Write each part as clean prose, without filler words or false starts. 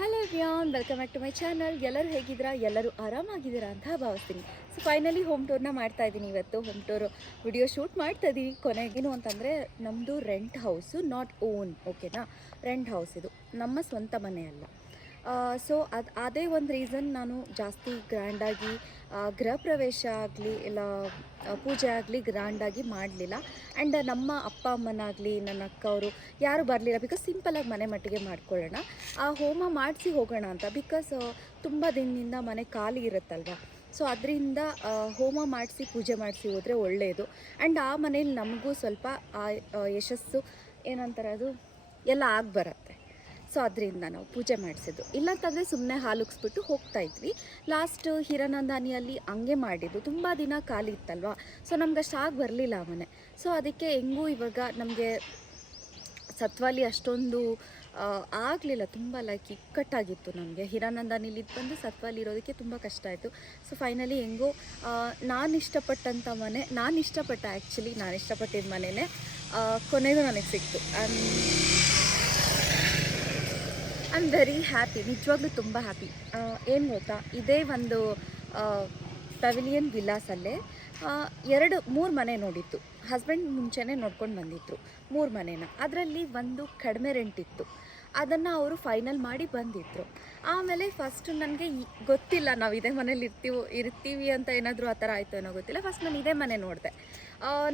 Hello everyone, welcome back to my channel. ಎಲ್ಲರೂ ಹೇಗಿದ್ದೀರಾ? ಎಲ್ಲರೂ ಆರಾಮಾಗಿದ್ದೀರಾ ಅಂತ ಭಾವಿಸ್ತೀನಿ. ಸೊ ಫೈನಲಿ ಹೋಮ್ ಟೂರ್ನ ಮಾಡ್ತಾ ಇದ್ದೀನಿ. ಇವತ್ತು ಹೋಮ್ ಟೂರ್ ವಿಡಿಯೋ ಶೂಟ್ ಮಾಡ್ತಾ ಇದ್ದೀನಿ. ಕೊನೆಗೇನು ಅಂತಂದರೆ ನಮ್ಮದು ರೆಂಟ್ ಹೌಸು, ನಾಟ್ ಓನ್, ಓಕೆನಾ. ರೆಂಟ್ ಹೌಸ್ ಇದು, ನಮ್ಮ ಸ್ವಂತ ಮನೆ ಅಲ್ಲ. ಸೊ ಅದೇ ಒಂದು ರೀಸನ್ ನಾನು ಜಾಸ್ತಿ ಗ್ರ್ಯಾಂಡಾಗಿ ಗೃಹ ಪ್ರವೇಶ ಆಗಲಿ ಇಲ್ಲ ಪೂಜೆ ಆಗಲಿ ಗ್ರ್ಯಾಂಡಾಗಿ ಮಾಡಲಿಲ್ಲ. ಆ್ಯಂಡ್ ನಮ್ಮ ಅಪ್ಪ ಅಮ್ಮನಾಗಲಿ ನನ್ನ ಅಕ್ಕ ಅವರು ಯಾರೂ ಬರಲಿಲ್ಲ. ಬಿಕಾಸ್ ಸಿಂಪಲಾಗಿ ಮನೆ ಮಟ್ಟಿಗೆ ಮಾಡ್ಕೊಳ್ಳೋಣ, ಆ ಹೋಮ ಮಾಡಿಸಿ ಹೋಗೋಣ ಅಂತ. ಬಿಕಾಸ್ ತುಂಬ ದಿನದಿಂದ ಮನೆ ಖಾಲಿ ಇರುತ್ತಲ್ವ. ಸೊ ಅದರಿಂದ ಹೋಮ ಮಾಡಿಸಿ ಪೂಜೆ ಮಾಡಿಸಿ ಹೋದರೆ ಒಳ್ಳೆಯದು. ಆ್ಯಂಡ್ ಆ ಮನೇಲಿ ನಮಗೂ ಸ್ವಲ್ಪ ಯಶಸ್ಸು ಏನಂತಾರೆ ಅದು ಎಲ್ಲ ಆಗಿ ಬರುತ್ತೆ. ಸೊ ಅದರಿಂದ ನಾವು ಪೂಜೆ ಮಾಡಿಸಿದ್ದು. ಇಲ್ಲಂತಂದರೆ ಸುಮ್ಮನೆ ಹಾಲುಗಿಸ್ಬಿಟ್ಟು ಹೋಗ್ತಾಯಿದ್ವಿ. ಲಾಸ್ಟ್ ಹಿರನಂದಾನಿಯಲ್ಲಿ ಹಂಗೆ ಮಾಡಿದ್ದು. ತುಂಬ ದಿನ ಖಾಲಿ ಇತ್ತಲ್ವ, ಸೊ ನಮ್ಗೆ ಅಷ್ಟು ಆಗಿ ಬರಲಿಲ್ಲ ಆ ಮನೆ. ಸೊ ಅದಕ್ಕೆ ಹೆಂಗೂ ಇವಾಗ ನಮಗೆ ಸತ್ವಾಲಿ ಅಷ್ಟೊಂದು ಆಗಲಿಲ್ಲ. ತುಂಬ ಇಕ್ಕಟ್ಟಾಗಿತ್ತು ನಮಗೆ. ಹಿರಾನಂದಾನಿಲಿ ಬಂದು ಸತ್ವಾಲಿ ಇರೋದಕ್ಕೆ ತುಂಬ ಕಷ್ಟ ಆಯಿತು. ಸೊ ಫೈನಲಿ ಹೆಂಗೋ ನಾನು ಇಷ್ಟಪಟ್ಟಂಥ ಮನೆ, ನಾನು ಇಷ್ಟಪಟ್ಟಿದ್ದ ಮನೆಯೇ ಕೊನೆಗೂ ನನಗೆ ಸಿಕ್ತು. ಐ ಆಮ್ ವೆರಿ ಹ್ಯಾಪಿ, ನಿಜವಾಗ್ಲೂ ತುಂಬ ಹ್ಯಾಪಿ. ಏನು ಗೊತ್ತಾ, ಇದೇ ಒಂದು ಪೆವಿಲಿಯನ್ ವಿಲಾಸಲ್ಲೇ 3 ಮನೆ ನೋಡಿತ್ತು. ಹಸ್ಬೆಂಡ್ ಮುಂಚೆನೇ ನೋಡ್ಕೊಂಡು ಬಂದಿದ್ರು 3 ಮನೆನ. ಅದರಲ್ಲಿ ಒಂದು ಕಡಿಮೆ ರೆಂಟ್ ಇತ್ತು, ಅದನ್ನು ಅವರು ಫೈನಲ್ ಮಾಡಿ ಬಂದಿದ್ರು. ಆಮೇಲೆ ಫಸ್ಟು ನನಗೆ ಗೊತ್ತಿಲ್ಲ ನಾವು ಇದೇ ಮನೇಲಿ ಇರ್ತೀವಿ ಅಂತ ಏನಾದರೂ ಆ ಥರ ಆಯಿತು ಏನೋ ಗೊತ್ತಿಲ್ಲ. ಫಸ್ಟ್ ನಾನು ಇದೇ ಮನೆ ನೋಡಿದೆ.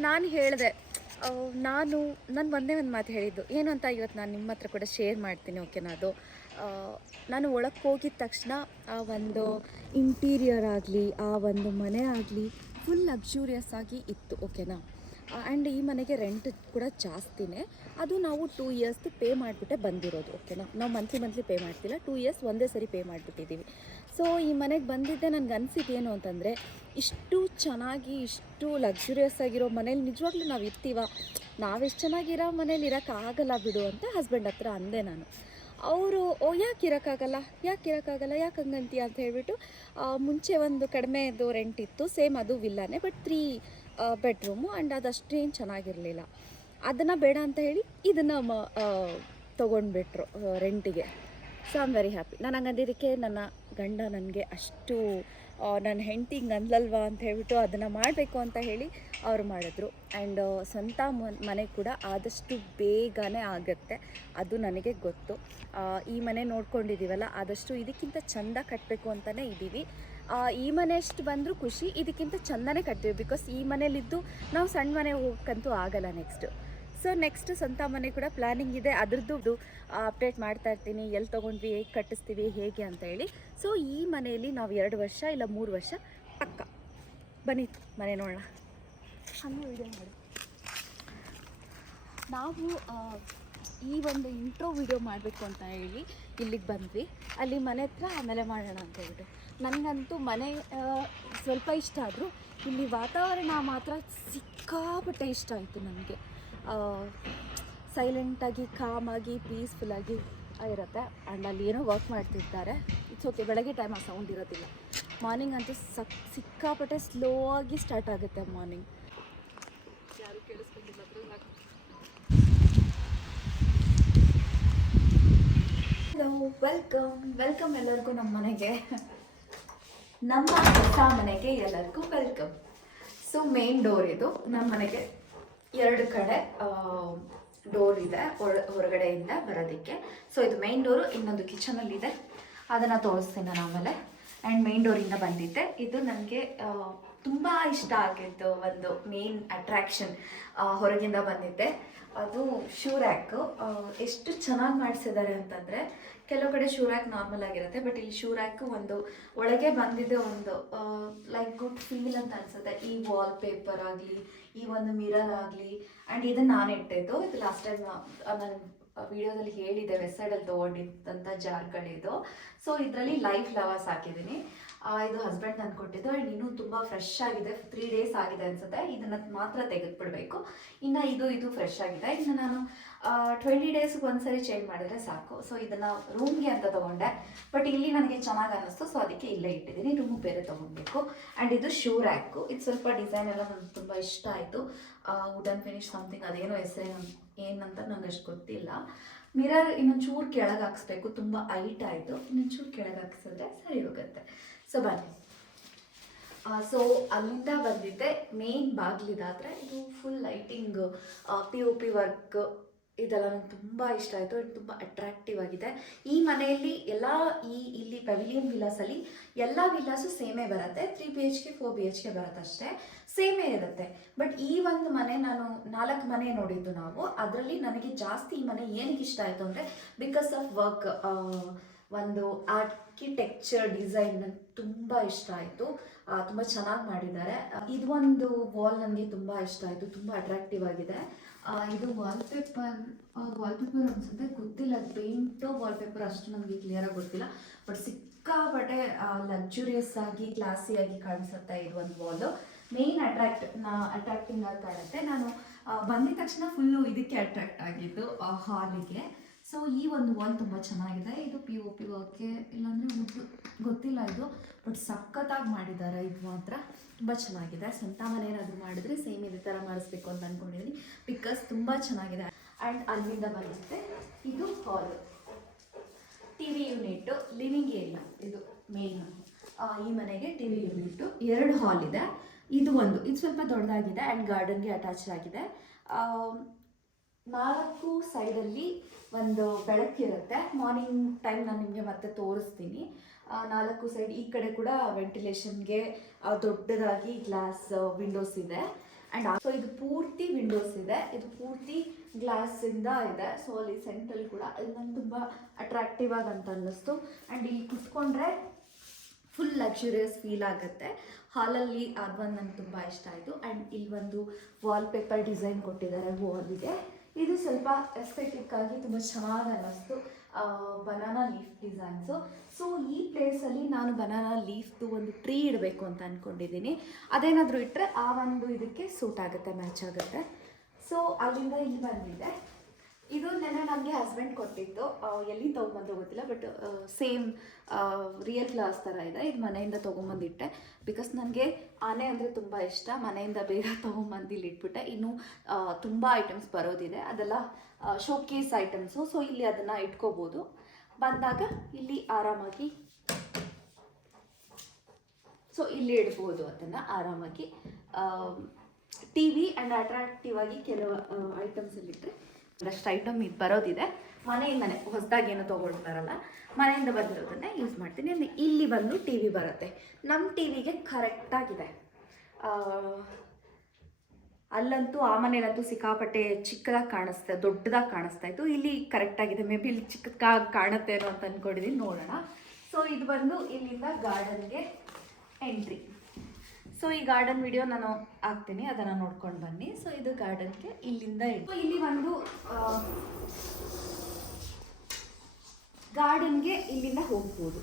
ನಾನು ಹೇಳಿದೆ, ನಾನು ಒಂದೇ ಒಂದು ಮಾತು ಹೇಳಿದ್ದು ಏನು ಅಂತ ಇವತ್ತು ನಾನು ನಿಮ್ಮ ಹತ್ರ ಕೂಡ ಶೇರ್ ಮಾಡ್ತೀನಿ, ಓಕೆನಾ. ಅದು ನಾನು ಒಳಗೆ ಹೋಗಿದ ತಕ್ಷಣ ಆ ಒಂದು ಇಂಟೀರಿಯರ್ ಆಗಲಿ ಆ ಒಂದು ಮನೆ ಆಗಲಿ ಫುಲ್ ಲಕ್ಸುರಿಯಸ್ ಆಗಿ ಇತ್ತು, ಓಕೆನಾ. ಆ್ಯಂಡ್ ಈ ಮನೆಗೆ ರೆಂಟ್ ಕೂಡ ಜಾಸ್ತಿನೇ. ಅದು ನಾವು 2 ಇಯರ್ಸ್ದು ಪೇ ಮಾಡಿಬಿಟ್ಟೆ ಬಂದಿರೋದು, ಓಕೆನಾ. ನಾವು ಮಂತ್ಲಿ ಪೇ ಮಾಡ್ತಿಲ್ಲ, 2 ಇಯರ್ಸ್ ಒಂದೇ ಸರಿ ಪೇ ಮಾಡಿಬಿಟ್ಟಿದ್ದೀವಿ. ಸೊ ಈ ಮನೆಗೆ ಬಂದಿದ್ದೆ ನನಗೆ ಅನಿಸಿದ್ದೇನು ಅಂತಂದರೆ, ಇಷ್ಟು ಚೆನ್ನಾಗಿ ಇಷ್ಟು ಲಕ್ಸುರಿಯಸ್ ಆಗಿರೋ ಮನೇಲಿ ನಿಜವಾಗ್ಲೂ ನಾವು ಇರ್ತೀವ, ನಾವೆಷ್ಟು ಚೆನ್ನಾಗಿರೋ ಮನೇಲಿ ಇರೋಕ್ಕಾಗಲ್ಲ ಬಿಡು ಅಂತ ಹಸ್ಬೆಂಡ್ ಹತ್ರ ಅಂದೆ ನಾನು. ಅವರು ಯಾಕೆ ಇರೋಕ್ಕಾಗಲ್ಲ ಯಾಕೆ ಹಂಗಂತೀಯ ಅಂತ ಹೇಳಿಬಿಟ್ಟು, ಮುಂಚೆ ಒಂದು ಕಡಿಮೆದು ರೆಂಟ್ ಇತ್ತು, ಸೇಮ್ ಅದು ವಿಲ್ಲಾನೇ, ಬಟ್ 3 ಬೆಡ್ರೂಮು. ಆ್ಯಂಡ್ ಅದಷ್ಟೇನು ಚೆನ್ನಾಗಿರಲಿಲ್ಲ. ಅದನ್ನು ಬೇಡ ಅಂತ ಹೇಳಿ ಇದನ್ನು ತೊಗೊಂಡ್ಬಿಟ್ರು ರೆಂಟಿಗೆ. So I am very happy. ನಾನು ಹಂಗಂದಿದ್ದಕ್ಕೆ ನನ್ನ ಗಂಡ ನನಗೆ ಅಷ್ಟು ನನ್ನ ಹೆಂಡತಿ ಹಿಂಗೆ ಅಂದಲ್ವಾ ಅಂತ ಹೇಳ್ಬಿಟ್ಟು ಅದನ್ನು ಮಾಡಬೇಕು ಅಂತ ಹೇಳಿ ಅವರು ಮಾಡಿದ್ರು. ಆ್ಯಂಡ್ ಸ್ವಂತ ಮನೆ ಕೂಡ ಆದಷ್ಟು ಬೇಗನೆ ಆಗುತ್ತೆ, ಅದು ನನಗೆ ಗೊತ್ತು. ಈ ಮನೆ ನೋಡ್ಕೊಂಡಿದ್ದೀವಲ್ಲ, ಆದಷ್ಟು ಇದಕ್ಕಿಂತ ಚೆಂದ ಕಟ್ಟಬೇಕು ಅಂತಲೇ ಇದ್ದೀವಿ. ಈ ಮನೆ ಎಷ್ಟು ಬಂದರೂ ಖುಷಿ, ಇದಕ್ಕಿಂತ ಚೆಂದನೇ ಕಟ್ತೀವಿ. ಬಿಕಾಸ್ ಈ ಮನೇಲಿದ್ದು ನಾವು ಸಣ್ಣ ಮನೆ ಹೋಗೋಕ್ಕಂತೂ ಆಗಲ್ಲ ನೆಕ್ಸ್ಟ್ ಸ್ವಂತ ಮನೆ ಕೂಡ ಪ್ಲ್ಯಾನಿಂಗ್ ಇದೆ. ಅದ್ರದ್ದು ಅಪ್ಡೇಟ್ ಮಾಡ್ತಾ ಇರ್ತೀನಿ, ಎಲ್ಲಿ ತೊಗೊಂಡ್ವಿ, ಹೇಗೆ ಕಟ್ಟಿಸ್ತೀವಿ, ಹೇಗೆ ಅಂತ ಹೇಳಿ. ಸೊ ಈ ಮನೆಯಲ್ಲಿ ನಾವು 2 ವರ್ಷ ಇಲ್ಲ 3 ವರ್ಷ ಪಕ್ಕ. ಬನ್ನಿ ಮನೆ ನೋಡೋಣ. ವಿಡಿಯೋ ಮಾಡಿ ನಾವು ಈ ಒಂದು ಇಂಟ್ರೋ ವಿಡಿಯೋ ಮಾಡಬೇಕು ಅಂತ ಹೇಳಿ ಇಲ್ಲಿಗೆ ಬಂದ್ವಿ. ಅಲ್ಲಿ ಮನೆ ಹತ್ರ ಆಮೇಲೆ ಮಾಡೋಣ ಅಂತ ಹೇಳ್ಬಿಟ್ಟು. ನನಗಂತೂ ಮನೆ ಸ್ವಲ್ಪ ಇಷ್ಟ ಆದರೂ ಇಲ್ಲಿ ವಾತಾವರಣ ಮಾತ್ರ ಸಿಕ್ಕಾಪಟ್ಟೆ ಇಷ್ಟ ಆಯಿತು ನನಗೆ. ಸೈಲೆಂಟಾಗಿ ಕಾಮಾಗಿ ಪೀಸ್ಫುಲ್ಲಾಗಿ ಇರುತ್ತೆ. ಆ್ಯಂಡ್ ಅಲ್ಲಿ ಏನೋ ವರ್ಕ್ ಮಾಡ್ತಿರ್ತಾರೆ. ಇಟ್ಸ್ ಓಕೆ, ಬೆಳಗ್ಗೆ ಟೈಮ್ ಆ ಸೌಂಡ್ ಇರೋದಿಲ್ಲ. ಮಾರ್ನಿಂಗ್ ಅಂತೂ ಸಿಕ್ಕಾಪಟ್ಟೆ ಸ್ಲೋ ಆಗಿ ಸ್ಟಾರ್ಟ್ ಆಗುತ್ತೆ ಮಾರ್ನಿಂಗ್. ಯಾರು ಕೇಳಿಸ್ಕೊಂಡಿಲ್ಲ. ಹಲೋ, ವೆಲ್ಕಮ್ ಎಲ್ಲರಿಗೂ ನಮ್ಮ ಮನೆಗೆ, ನಮ್ಮ ಹೊಸ ಮನೆಗೆ ಎಲ್ಲರಿಗೂ ವೆಲ್ಕಮ್. ಸೊ ಮೇನ್ ಡೋರ್ ಇದು ನಮ್ಮ ಮನೆಗೆ. 2 ಕಡೆ ಡೋರ್ ಇದೆ ಹೊರಗಡೆಯಿಂದ ಬರೋದಕ್ಕೆ. ಸೊ ಇದು ಮೇನ್ ಡೋರು. ಇನ್ನೊಂದು ಕಿಚನಲ್ಲಿದೆ, ಅದನ್ನು ತೋರಿಸ್ತೀನಿ ನಾನು ಆಮೇಲೆ. ಆ್ಯಂಡ್ ಮೇನ್ ಡೋರಿಂದ ಬಂದಿದ್ದೆ. ಇದು ನನಗೆ ತುಂಬ ಇಷ್ಟ ಆಗಿದ್ದು ಒಂದು ಮೇನ್ ಅಟ್ರ್ಯಾಕ್ಷನ್. ಹೊರಗಿಂದ ಬಂದಿದ್ದೆ ಅದು ಶೂ ರ್ಯಾಕು. ಎಷ್ಟು ಚೆನ್ನಾಗಿ ಮಾಡಿಸಿದ್ದಾರೆ ಅಂತಂದರೆ, ಕೆಲವು ಕಡೆ ಶೂ ರ್ಯಾಕ್ ನಾರ್ಮಲ್ ಆಗಿರುತ್ತೆ, ಬಟ್ ಇಲ್ಲಿ ಶೂ ರ್ಯಾಕು ಒಂದು ಒಳಗೆ ಬಂದಿದೆ, ಒಂದು ಲೈಕ್ ಗುಡ್ ಫೀಲ್ ಅಂತ ಅನಿಸುತ್ತೆ. ಈ ವಾಲ್ ಪೇಪರ್ ಆಗಲಿ, ಈ ಒಂದು ಮಿರರ್ ಆಗಲಿ. ಆ್ಯಂಡ್ ಇದನ್ನು ನಾನು ಇಟ್ಟಿದ್ದು. ಇದು ಲಾಸ್ಟ್ ಟೈಮ್ ನಾನು ವಿಡಿಯೋದಲ್ಲಿ ಹೇಳಿದೆ, ವೆಬ್ಸೈಟಲ್ಲಿ ತೊಗೊಂಡಿದ್ದಂಥ ಜಾರ್ಗಳಿದು. ಸೊ ಇದರಲ್ಲಿ ಲೈಫ್ ಫ್ಲವರ್ಸ್ ಹಾಕಿದ್ದೀನಿ. ಇದು ಹಸ್ಬೆಂಡ್ ನಾನು ಕೊಟ್ಟಿದ್ದು. ಆ್ಯಂಡ್ ಇನ್ನೂ ತುಂಬ ಫ್ರೆಶ್ ಆಗಿದೆ, 3 ಡೇಸ್ ಆಗಿದೆ ಅನಿಸುತ್ತೆ. ಇದನ್ನು ಮಾತ್ರ ತೆಗೆದುಬಿಡಬೇಕು. ಇನ್ನು ಇದು ಫ್ರೆಶ್ ಆಗಿದೆ. ಇನ್ನು ನಾನು 20 ಡೇಸ್ಗೆ ಒಂದ್ಸರಿ ಚೇಂಜ್ ಮಾಡಿದ್ರೆ ಸಾಕು. ಸೊ ಇದನ್ನು ರೂಮ್ಗೆ ಅಂತ ತೊಗೊಂಡೆ, ಬಟ್ ಇಲ್ಲಿ ನನಗೆ ಚೆನ್ನಾಗಿ ಅನ್ನಿಸ್ತು. ಸೊ ಅದಕ್ಕೆ ಇಲ್ಲೇ ಇಟ್ಟಿದ್ದೀನಿ. ರೂಮ್ ಬೇರೆ ತೊಗೊಬೇಕು. ಆ್ಯಂಡ್ ಇದು ಶೂ ರ್ಯಾಕು. ಇದು ಸ್ವಲ್ಪ ಡಿಸೈನ್ ಎಲ್ಲ ನನಗೆ ತುಂಬ ಇಷ್ಟ ಆಯಿತು. ವುಡನ್ ಫಿನಿಶ್ ಸಮಥಿಂಗ್, ಅದೇನೋ ಹೆಸರೇನು ಏನಂತ ನನಗೆ ಅಷ್ಟು ಗೊತ್ತಿಲ್ಲ. ಮಿರರ್ ಇನ್ನೊಂಚೂರು ಕೆಳಗೆ ಹಾಕ್ಸ್ಬೇಕು, ತುಂಬ ಹೈಟ್ ಆಯಿತು, ಇನ್ನೊಂಚೂರು ಕೆಳಗೆ ಹಾಕ್ಸಿದ್ರೆ ಸರಿ ಹೋಗುತ್ತೆ. ಸೊ ಬನ್ನಿ. ಸೊ ಅಲ್ಲಿಂದ ಬಂದಿದ್ದೆ ಮೇನ್ ಬಾಗಿಲಿದಾದರೆ ಇದು ಫುಲ್ ಲೈಟಿಂಗ್ POP ವರ್ಕ್ ಇದೆಲ್ಲ ನನಗೆ ತುಂಬ ಇಷ್ಟ ಆಯಿತು ಆ್ಯಂಡ್ ತುಂಬ ಅಟ್ರಾಕ್ಟಿವ್ ಆಗಿದೆ. ಈ ಮನೆಯಲ್ಲಿ ಇಲ್ಲಿ ಪೆವಿಲಿಯನ್ ವಿಲಾಸಲ್ಲಿ ಎಲ್ಲ ವಿಲಾಸು ಸೇಮೇ ಬರುತ್ತೆ, 3 BHK 4 BHK ಬರುತ್ತೆ ಅಷ್ಟೇ, ಸೇಮೇ ಇರುತ್ತೆ. ಬಟ್ ಈ ಒಂದು ಮನೆ ನಾನು 4 ಮನೆ ನೋಡಿದ್ದು ನಾವು, ಅದರಲ್ಲಿ ನನಗೆ ಜಾಸ್ತಿ ಈ ಮನೆ ಏನಕ್ಕೆ ಇಷ್ಟ ಆಯಿತು ಅಂದರೆ ಬಿಕಾಸ್ ಆಫ್ ವರ್ಕ್, ಒಂದು ಆರ್ಕಿಟೆಕ್ಚರ್ ಡಿಸೈನ್ ನನಗೆ ತುಂಬ ಇಷ್ಟ ಆಯಿತು, ತುಂಬ ಚೆನ್ನಾಗಿ ಮಾಡಿದ್ದಾರೆ. ಇದು ಒಂದು ವಾಲ್ ನನಗೆ ತುಂಬ ಇಷ್ಟ ಆಯಿತು, ತುಂಬ ಅಟ್ರಾಕ್ಟಿವ್ ಆಗಿದೆ. ಇದು ವಾಲ್ಪೇಪರ್ ಅನ್ಸುತ್ತೆ, ಗೊತ್ತಿಲ್ಲ, ಪೇಂಟು ವಾಲ್ಪೇಪರ್ ಅಷ್ಟು ನನಗೆ ಕ್ಲಿಯರಾಗಿ ಗೊತ್ತಿಲ್ಲ. ಬಟ್ ಸಿಕ್ಕಾಪಟ್ಟೆ ಲಕ್ಸುರಿಯಸ್ ಆಗಿ ಕ್ಲಾಸಿಯಾಗಿ ಕಾಣಿಸುತ್ತೆ ಇದು ಒಂದು ವಾಲು. ಮೇನ್ ಅಟ್ರಾಕ್ಟಿಂಗ್ ಆಗಿ ಕಾಣುತ್ತೆ. ನಾನು ಬಂದಿದ ತಕ್ಷಣ ಫುಲ್ಲು ಇದಕ್ಕೆ ಅಟ್ರಾಕ್ಟ್ ಆಗಿದ್ದು ಹಾಲಿಗೆ. ಸೊ ಈ ಒಂದು ವಾಲ್ ತುಂಬ ಚೆನ್ನಾಗಿದೆ. ಇದು POP ವರ್ಕೆ ಇಲ್ಲಾಂದರೆ ಗೊತ್ತಿಲ್ಲ ಇದು, ಬಟ್ ಸಖತ್ತಾಗಿ ಮಾಡಿದ್ದಾರೆ. ಇದು ಮಾತ್ರ ತುಂಬ ಚೆನ್ನಾಗಿದೆ. ಸ್ವಂತ ಮನೆ ಏನಾದರೂ ಮಾಡಿದ್ರೆ ಸೇಮ್ ಇದೇ ಥರ ಮಾಡಿಸ್ಬೇಕು ಅಂತ ಅಂದ್ಕೊಂಡಿದ್ದೀನಿ, ಬಿಕಾಸ್ ತುಂಬ ಚೆನ್ನಾಗಿದೆ. ಆ್ಯಂಡ್ ಅಲ್ಲಿಂದ ಬರುತ್ತೆ ಇದು ಹಾಲ್, TV ಯೂನಿಟ್ಟು, ಲಿವಿಂಗ್ ಏರಿಯಾ ಇದು ಮೇನ್. ಈ ಮನೆಗೆ TV ಯೂನಿಟ್ಟು 2 ಹಾಲ್ ಇದೆ. ಇದು ಸ್ವಲ್ಪ ದೊಡ್ಡದಾಗಿದೆ ಆ್ಯಂಡ್ ಗಾರ್ಡನ್ಗೆ ಅಟ್ಯಾಚ್ ಆಗಿದೆ. 4 ಸೈಡಲ್ಲಿ ಒಂದು ಬೆಳಕಿರುತ್ತೆ. ಮಾರ್ನಿಂಗ್ ಟೈಮ್ ನಾನು ನಿಮಗೆ ಮತ್ತೆ ತೋರಿಸ್ತೀನಿ. 4 ಸೈಡ್ ಈ ಕಡೆ ಕೂಡ ವೆಂಟಿಲೇಷನ್ಗೆ ದೊಡ್ಡದಾಗಿ ಗ್ಲಾಸ್ ವಿಂಡೋಸ್ ಇದೆ. ಆ್ಯಂಡ್ ಸೊ ಇದು ಪೂರ್ತಿ ವಿಂಡೋಸ್ ಇದೆ, ಇದು ಪೂರ್ತಿ ಗ್ಲಾಸಿಂದ ಇದೆ. ಸೊ ಅಲ್ಲಿ ಸೆಂಟ್ರಲ್ಲಿ ಕೂಡ ಇದು ನಂಗೆ ತುಂಬ ಅಟ್ರಾಕ್ಟಿವ್ ಆಗಿ ಅಂತ ಅನ್ನಿಸ್ತು. ಆ್ಯಂಡ್ ಇಲ್ಲಿ ಕುತ್ಕೊಂಡ್ರೆ ಫುಲ್ ಲಕ್ಸುರಿಯಸ್ ಫೀಲ್ ಆಗುತ್ತೆ. ಹಾಲಲ್ಲಿ ಅದು ನಂಗೆ ತುಂಬ ಇಷ್ಟ ಆಯಿತು. ಆ್ಯಂಡ್ ಇಲ್ಲಿ ಒಂದು ವಾಲ್ಪೇಪರ್ ಡಿಸೈನ್ ಕೊಟ್ಟಿದ್ದಾರೆ ವಾಲಿಗೆ. ಇದು ಸ್ವಲ್ಪ ಎಸ್ಥೆಟಿಕ್ ಆಗಿ ತುಂಬ ಚೆನ್ನಾಗಿ ಅನ್ನಿಸ್ತು, ಬನಾನಾ ಲೀಫ್ ಡಿಸೈನ್ಸು. ಸೊ ಈ ಪ್ಲೇಸಲ್ಲಿ ನಾನು ಬನಾನಾ ಲೀಫ್ದು ಒಂದು ಟ್ರೀ ಇಡಬೇಕು ಅಂತ ಅಂದ್ಕೊಂಡಿದ್ದೀನಿ. ಅದೇನಾದರೂ ಇಟ್ಟರೆ ಆ ಒಂದು ಇದಕ್ಕೆ ಸೂಟ್ ಆಗುತ್ತೆ, ಮ್ಯಾಚ್ ಆಗುತ್ತೆ. ಸೊ ಅಲ್ಲಿಂದ ಇಲ್ಲಿ ಬಂದಿದೆ. ಇದು ನೆನ್ನೆ ನನಗೆ ಹಸ್ಬೆಂಡ್ ಕೊಟ್ಟಿದ್ದು, ಎಲ್ಲಿ ತೊಗೊಂಬಂದು ಗೊತ್ತಿಲ್ಲ, ಬಟ್ ಸೇಮ್ ರಿಯಲ್ ಗ್ಲಾಸ್ ಥರ ಇದೆ. ಇದು ಮನೆಯಿಂದ ತೊಗೊಂಬಂದಿಟ್ಟೆ, ಬಿಕಾಸ್ ನನಗೆ ಆನೆ ಅಂದರೆ ತುಂಬ ಇಷ್ಟ. ಮನೆಯಿಂದ ಬೇಗ ತೊಗೊಂಬಂದು ಇಲ್ಲಿ ಇಟ್ಬಿಟ್ಟೆ. ಇನ್ನು ತುಂಬ ಐಟಮ್ಸ್ ಬರೋದಿದೆ, ಅದೆಲ್ಲ ಶೋಕೇಸ್ ಐಟಮ್ಸು. ಸೊ ಇಲ್ಲಿ ಅದನ್ನು ಇಟ್ಕೋಬೋದು, ಬಂದಾಗ ಇಲ್ಲಿ ಆರಾಮಾಗಿ ಸೊ ಇಲ್ಲಿ ಇಡ್ಬೋದು ಅದನ್ನು ಆರಾಮಾಗಿ. TV ಆ್ಯಂಡ್ ಅಟ್ರಾಕ್ಟಿವ್ ಆಗಿ ಕೆಲವು ಐಟಮ್ಸಲ್ಲಿಟ್ಟರೆ ಅಷ್ಟು ಐಟಮ್ ಇದು ಬರೋದಿದೆ. ಮನೆಯಿಂದನೇ ಹೊಸದಾಗಿ ಏನು ತೊಗೊಳ್ತಾರಲ್ಲ, ಮನೆಯಿಂದ ಬಂದಿರೋದನ್ನೇ ಯೂಸ್ ಮಾಡ್ತೀನಿ. ಇಲ್ಲಿ ಬಂದು TV ಬರುತ್ತೆ. ನಮ್ಮ TVಗೆ ಕರೆಕ್ಟಾಗಿದೆ. ಅಲ್ಲಂತೂ ಆ ಮನೇಲಂತೂ ಸಿಕ್ಕಾಪಟ್ಟೆ ಚಿಕ್ಕದಾಗಿ ಕಾಣಿಸ್ತಾ, ದೊಡ್ಡದಾಗಿ ಕಾಣಿಸ್ತಾ ಇತ್ತು. ಇಲ್ಲಿ ಕರೆಕ್ಟಾಗಿದೆ. ಮೇ ಬಿ ಇಲ್ಲಿ ಚಿಕ್ಕದಾಗಿ ಕಾಣುತ್ತೇನೋ ಅಂತ ಅಂದ್ಕೊಂಡಿದ್ದೀನಿ, ನೋಡೋಣ. ಸೊ ಇದು ಬಂದು ಇಲ್ಲಿಂದ ಗಾರ್ಡನ್ಗೆ ಎಂಟ್ರಿ. ಸೊ ಈ ಗಾರ್ಡನ್ ವಿಡಿಯೋ ನಾನು ಹಾಕ್ತೀನಿ, ಅದನ್ನು ನೋಡ್ಕೊಂಡು ಬನ್ನಿ. ಸೊ ಇದು ಗಾರ್ಡನ್ಗೆ ಇಲ್ಲಿಂದ ಇಲ್ಲಿ ಒಂದು ಗಾರ್ಡನ್ಗೆ ಇಲ್ಲಿಂದ ಹೋಗ್ಬೋದು.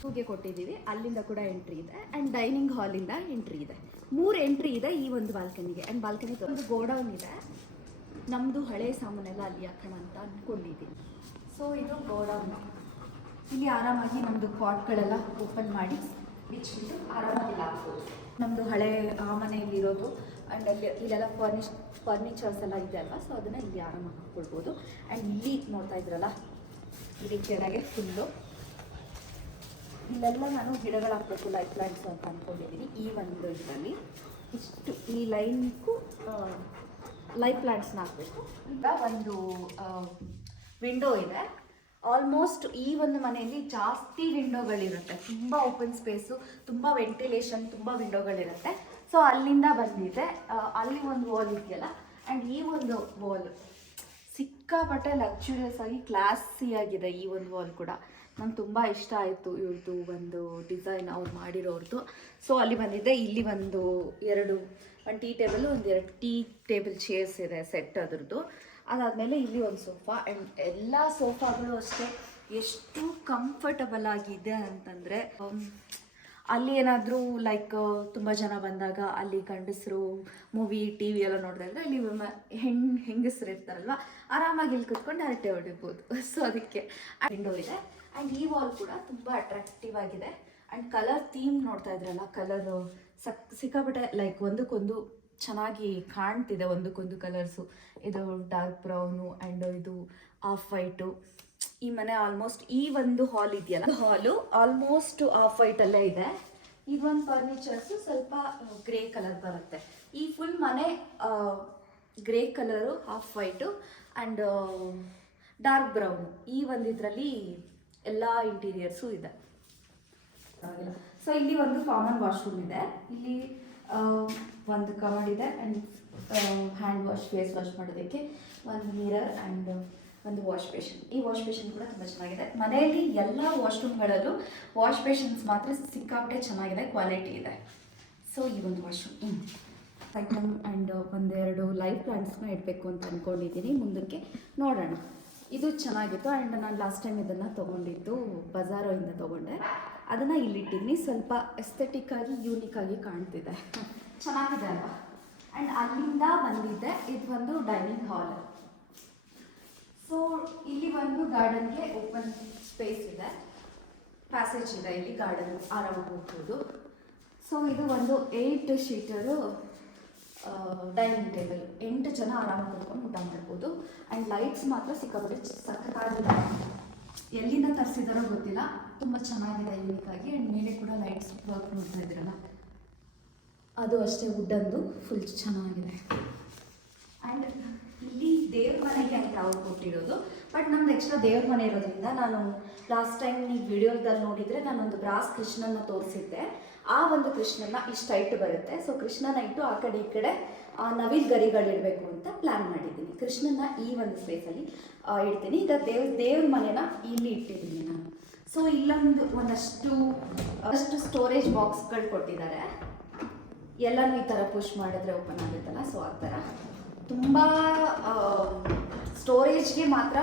ಹೂಗೆ ಕೊಟ್ಟಿದ್ದೀವಿ, ಅಲ್ಲಿಂದ ಕೂಡ ಎಂಟ್ರಿ ಇದೆ. ಆ್ಯಂಡ್ ಡೈನಿಂಗ್ ಹಾಲಿಂದ ಎಂಟ್ರಿ ಇದೆ. 3 ಎಂಟ್ರಿ ಇದೆ ಈ ಒಂದು ಬಾಲ್ಕನಿಗೆ. ಆ್ಯಂಡ್ ಬಾಲ್ಕನಿ ಒಂದು ಗೋಡೌನ್ ಇದೆ, ನಮ್ಮದು ಹಳೆ ಸಾಮಾನೆಲ್ಲ ಅಲ್ಲಿ ಹಾಕೋಣ ಅಂತ ಅಂದ್ಕೊಂಡಿದ್ದೀನಿ. ಸೊ ಇದು ಗೋಡೌನ್. ಇಲ್ಲಿ ಆರಾಮಾಗಿ ನಮ್ಮದು ಪಾಟ್ಗಳೆಲ್ಲ ಓಪನ್ ಮಾಡಿ ಬಿಚ್ಚಿಬಿಟ್ಟು ಆರಾಮಾಗಿ ಹಾಕ್ಬೋದು. ನಮ್ಮದು ಹಳೆ ಆ ಮನೆಯಲ್ಲಿರೋದು ಆ್ಯಂಡ್ ಇಲ್ಲೆಲ್ಲ ಫರ್ನಿಚರ್ಸ್ ಎಲ್ಲ ಇದೆ ಅಲ್ವಾ, ಸೊ ಅದನ್ನು ಇಲ್ಲಿ ಆರಾಮಾಗಿ ಹಾಕ್ಕೊಳ್ಬೋದು. ಆ್ಯಂಡ್ ಇಲ್ಲಿ ನೋಡ್ತಾ ಇದ್ರಲ್ಲ, ಇಲ್ಲಿ ಕೆಳಗೆ ಫುಲ್ಲು ಇಲ್ಲೆಲ್ಲ ನಾನು ಗಿಡಗಳು ಹಾಕಬೇಕು, ಲೈಫ್ ಪ್ಲಾಂಟ್ಸ್ ಅಂತ ಅಂದ್ಕೊಂಡಿದ್ದೀನಿ. ಈ ಒಂದು ಇದರಲ್ಲಿ ಇಷ್ಟು ಈ ಲೈನ್ಗೂ ಲೈಫ್ ಪ್ಲಾಂಟ್ಸ್ನ ಹಾಕಬೇಕು. ಈಗ ಒಂದು ವಿಂಡೋ ಇದೆ. ಆಲ್ಮೋಸ್ಟ್ ಈ ಒಂದು ಮನೆಯಲ್ಲಿ ಜಾಸ್ತಿ ವಿಂಡೋಗಳಿರುತ್ತೆ, ತುಂಬ ಓಪನ್ ಸ್ಪೇಸು, ತುಂಬ ವೆಂಟಿಲೇಷನ್, ತುಂಬ ವಿಂಡೋಗಳಿರುತ್ತೆ. ಸೊ ಅಲ್ಲಿಂದ ಬಂದಿದೆ. ಅಲ್ಲಿ ಒಂದು ವಾಲ್ ಇದೆಯಲ್ಲ, ಆ್ಯಂಡ್ ಈ ಒಂದು ವಾಲ್ ಸಿಕ್ಕಾಪಟ್ಟೆ ಲಕ್ಸುರಿಯಸ್ ಆಗಿ ಕ್ಲಾಸಿಯಾಗಿದೆ. ಈ ಒಂದು ವಾಲ್ ಕೂಡ ನಂಗೆ ತುಂಬ ಇಷ್ಟ ಆಯಿತು, ಇವ್ರದ್ದು ಒಂದು ಡಿಸೈನ್ ಅವ್ರು ಮಾಡಿರೋರ್ದು. ಸೊ ಅಲ್ಲಿ ಬಂದಿದೆ. ಇಲ್ಲಿ ಒಂದು tea table, 2 tea table chairs ಇದೆ ಸೆಟ್ ಅದ್ರದ್ದು. ಅದಾದಮೇಲೆ ಇಲ್ಲಿ ಒಂದು ಸೋಫಾ. ಆ್ಯಂಡ್ ಎಲ್ಲ ಸೋಫಾಗಳು ಅಷ್ಟೇ ಎಷ್ಟು ಕಂಫರ್ಟಬಲ್ ಆಗಿದೆ ಅಂತಂದರೆ, ಅಲ್ಲಿ ಏನಾದರೂ ಲೈಕ್ ತುಂಬ ಜನ ಬಂದಾಗ ಅಲ್ಲಿ ಗಂಡಸರು ಮೂವಿ TV ಎಲ್ಲ ನೋಡ್ತಾ ಇದ್ರೆ ಅಲ್ಲಿ ಹೆಂಗಸರು ಇರ್ತಾರಲ್ವ, ಆರಾಮಾಗಿ ಇಲ್ಲಿ ಕುತ್ಕೊಂಡು ಹರಟೆ ಹೊಡಿಬೋದು. ಸೊ ಅದಕ್ಕೆ ವಿಂಡೋ ಇದೆ. ಆ್ಯಂಡ್ ಈ ವಾಲ್ ಕೂಡ ತುಂಬ ಅಟ್ರಾಕ್ಟಿವ್ ಆಗಿದೆ. ಆ್ಯಂಡ್ ಕಲರ್ ಥೀಮ್ ನೋಡ್ತಾ ಇದ್ರಲ್ಲ, ಕಲರು ಸಿಕ್ಕಾಪಟ್ಟೆ ಲೈಕ್ ಒಂದಕ್ಕೊಂದು ಚೆನ್ನಾಗಿ ಕಾಣ್ತಿದೆ, ಒಂದಕ್ಕೊಂದು ಕಲರ್ಸು. ಇದು ಡಾರ್ಕ್ ಬ್ರೌನು ಆ್ಯಂಡ್ ಇದು ಆಫ್ ವೈಟು. ಈ ಮನೆ ಆಲ್ಮೋಸ್ಟ್ ಈ ಒಂದು ಹಾಲ್ ಇದೆಯಲ್ಲ, ಹಾಲು ಆಲ್ಮೋಸ್ಟ್ ಆಫ್ ವೈಟಲ್ಲೇ ಇದೆ. ಇದೊಂದು ಫರ್ನಿಚರ್ಸು ಸ್ವಲ್ಪ ಗ್ರೇ ಕಲರ್ ಬರುತ್ತೆ. ಈ ಫುಲ್ ಮನೆ grey colour, off white and dark brown, ಈ ಒಂದು ಇದರಲ್ಲಿ ಎಲ್ಲ ಇಂಟೀರಿಯರ್ಸು ಇದೆ. ಸೊ ಇಲ್ಲಿ ಒಂದು ಕಾಮನ್ ವಾಶ್ರೂಮ್ ಇದೆ. ಇಲ್ಲಿ ಒಂದು ಕಮಡ್ ಇದೆ and hand wash, face wash ಮಾಡೋದಕ್ಕೆ ಒಂದು ಮಿರರ್ ಆ್ಯಂಡ್ ಒಂದು ವಾಶ್ ಬೇಷನ್. ಈ ವಾಶ್ ಬೇಷನ್ ಕೂಡ ತುಂಬ ಚೆನ್ನಾಗಿದೆ. ಮನೆಯಲ್ಲಿ ಎಲ್ಲ ವಾಶ್ರೂಮ್ಗಳಲ್ಲೂ ವಾಶ್ ಬೇಷನ್ಸ್ ಮಾತ್ರ ಸಿಕ್ಕಾಪಟ್ಟೆ ಚೆನ್ನಾಗಿದೆ, ಕ್ವಾಲಿಟಿ ಇದೆ. ಸೊ ಈ ಒಂದು ವಾಶ್ರೂಮ್ ಐಟಮ್ ಆ್ಯಂಡ್ ಒಂದೆರಡು ಲೈವ್ ಪ್ಲಾಂಟ್ಸ್ನ ಇಡಬೇಕು ಅಂತ ಅಂದ್ಕೊಂಡಿದ್ದೀನಿ. ಮುಂದಕ್ಕೆ ನೋಡೋಣ. ಇದು ಚೆನ್ನಾಗಿತ್ತು ಆ್ಯಂಡ್ ನಾನು ಲಾಸ್ಟ್ ಟೈಮ್ ಇದನ್ನು ತೊಗೊಂಡಿದ್ದು ಬಜಾರೋಯಿಂದ ತೊಗೊಂಡೆ. ಅದನ್ನು ಇಲ್ಲಿಟ್ಟಿದ್ದೀನಿ. ಸ್ವಲ್ಪ ಎಸ್ಥೆಟಿಕ್ಕಾಗಿ ಯೂನಿಕ್ಕಾಗಿ ಕಾಣ್ತಿದೆ, ಚೆನ್ನಾಗಿದೆ ಅಲ್ವಾ. ಆ್ಯಂಡ್ ಅಲ್ಲಿಂದ ಬಂದಿದ್ದೆ ಇದು ಒಂದು ಡೈನಿಂಗ್ ಹಾಲ್. ಸೊ ಇಲ್ಲಿ ಒಂದು ಗಾರ್ಡನ್ಗೆ ಓಪನ್ ಸ್ಪೇಸ್ ಇದೆ, ಪ್ಯಾಸೇಜ್ ಇದೆ, ಇಲ್ಲಿ ಗಾರ್ಡನ್ ಆರಾಮಾಗಿ ಹೋಗ್ಬೋದು. ಸೊ ಇದು ಒಂದು 8 ಸೀಟರು ಡೈನಿಂಗ್ ಟೇಬಲ್, 8 ಜನ ಆರಾಮಾಗಿ ಕೂತ್ಕೊಂಡು ಊಟ ಮಾಡ್ಬೋದು. ಆ್ಯಂಡ್ ಲೈಟ್ಸ್ ಮಾತ್ರ ಸಿಕ್ಕಾಪಟ್ಟೆ ಸಖತ್ತಾಗಿದೆ. ಎಲ್ಲಿಂದ ತರಿಸಿದಾರೋ ಗೊತ್ತಿಲ್ಲ, ತುಂಬ ಚೆನ್ನಾಗಿದೆ ಯೂನಿಕ್ಕಾಗಿ. ಆ್ಯಂಡ್ ಮೇಲೆ ಕೂಡ ಲೈಟ್ಸ್ ವರ್ಕ್ ನೋಡ್ತಾ ಇದ್ದೀರಲ್ಲ, ಅದು ಅಷ್ಟೇ ವುಡ್ಡಂದು ಫುಲ್ ಚೆನ್ನಾಗಿದೆ. ಆ್ಯಂಡ್ ಇಲ್ಲಿ ದೇವ್ರ ಮನೆಗೆ ಅಂತ ಅವ್ರು ಕೊಟ್ಟಿರೋದು. ಬಟ್ ನಮ್ದು ಎಕ್ಸ್ಟ್ರಾ ದೇವ್ರ ಮನೆ ಇರೋದ್ರಿಂದ ನಾನು ಲಾಸ್ಟ್ ಟೈಮ್ ನೀವು ವಿಡಿಯೋದಲ್ಲಿ ನೋಡಿದರೆ ನಾನೊಂದು ಬ್ರಾಸ್ ಕೃಷ್ಣನ ತೋರಿಸಿದ್ದೆ. ಆ ಒಂದು ಕೃಷ್ಣನ ಇಷ್ಟು ಹೈಟ್ ಬರುತ್ತೆ. ಸೊ ಕೃಷ್ಣನ ಇಟ್ಟು ಆ ಕಡೆ ಈ ಕಡೆ ನವಿಲ್ ಗರಿಗಳಿಡಬೇಕು ಅಂತ ಪ್ಲ್ಯಾನ್ ಮಾಡಿದ್ದೀನಿ. ಕೃಷ್ಣನ ಈ ಒಂದು ಸ್ಪೇಸಲ್ಲಿ ಇಡ್ತೀನಿ. ಈಗ ದೇವ್ರ ಮನೆನ ಇಲ್ಲಿ ಇಟ್ಟಿದ್ದೀನಿ ನಾನು. ಸೊ ಇಲ್ಲೊಂದು ಒಂದಷ್ಟು ಸ್ಟೋರೇಜ್ ಬಾಕ್ಸ್ಗಳು ಕೊಟ್ಟಿದ್ದಾರೆ. ಎಲ್ಲನೂ ಈ ಥರ ಪುಷ್ ಮಾಡಿದ್ರೆ ಓಪನ್ ಆಗುತ್ತಲ್ಲ, ಸೊ ಆ ಥರ ತುಂಬ ಸ್ಟೋರೇಜ್ಗೆ ಮಾತ್ರ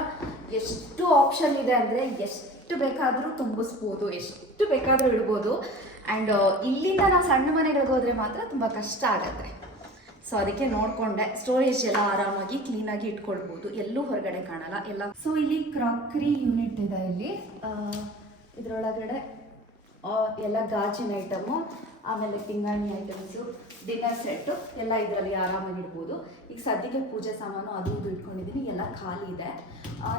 ಎಷ್ಟು ಆಪ್ಷನ್ ಇದೆ ಅಂದರೆ ಎಷ್ಟು ಬೇಕಾದರೂ ತುಂಬಿಸ್ಬೋದು, ಎಷ್ಟು ಬೇಕಾದರೂ ಇಡ್ಬೋದು. ಆ್ಯಂಡ್ ಇಲ್ಲಿಂದ ನಾವು ಸಣ್ಣ ಮನೆಗೆ ಹೋದರೆ ಮಾತ್ರ ತುಂಬ ಕಷ್ಟ ಆಗುತ್ತೆ. ಸೊ ಅದಕ್ಕೆ ನೋಡಿಕೊಂಡೆ ಸ್ಟೋರೇಜ್ ಎಲ್ಲ ಆರಾಮಾಗಿ ಕ್ಲೀನಾಗಿ ಇಟ್ಕೊಳ್ಬೋದು, ಎಲ್ಲೂ ಹೊರಗಡೆ ಕಾಣಲ್ಲ ಎಲ್ಲ. ಸೊ ಇಲ್ಲಿ ಕ್ರಾಕರಿ ಯೂನಿಟ್ ಇದೆ. ಇಲ್ಲಿ ಇದರೊಳಗಡೆ ಎಲ್ಲ ಗಾಜಿನ ಐಟಮು, ಆಮೇಲೆ ಪಿಂಗಾಣಿ ಐಟಮ್ಸು, ಡಿನ್ನರ್ ಸೆಟ್ಟು ಎಲ್ಲ ಇದರಲ್ಲಿ ಆರಾಮಾಗಿ ಇಡ್ಬೋದು. ಈಗ ಸದ್ಯಕ್ಕೆ ಪೂಜೆ ಸಾಮಾನು ಅದು ಇದು ಇಟ್ಕೊಂಡಿದ್ದೀನಿ, ಎಲ್ಲ ಖಾಲಿ ಇದೆ.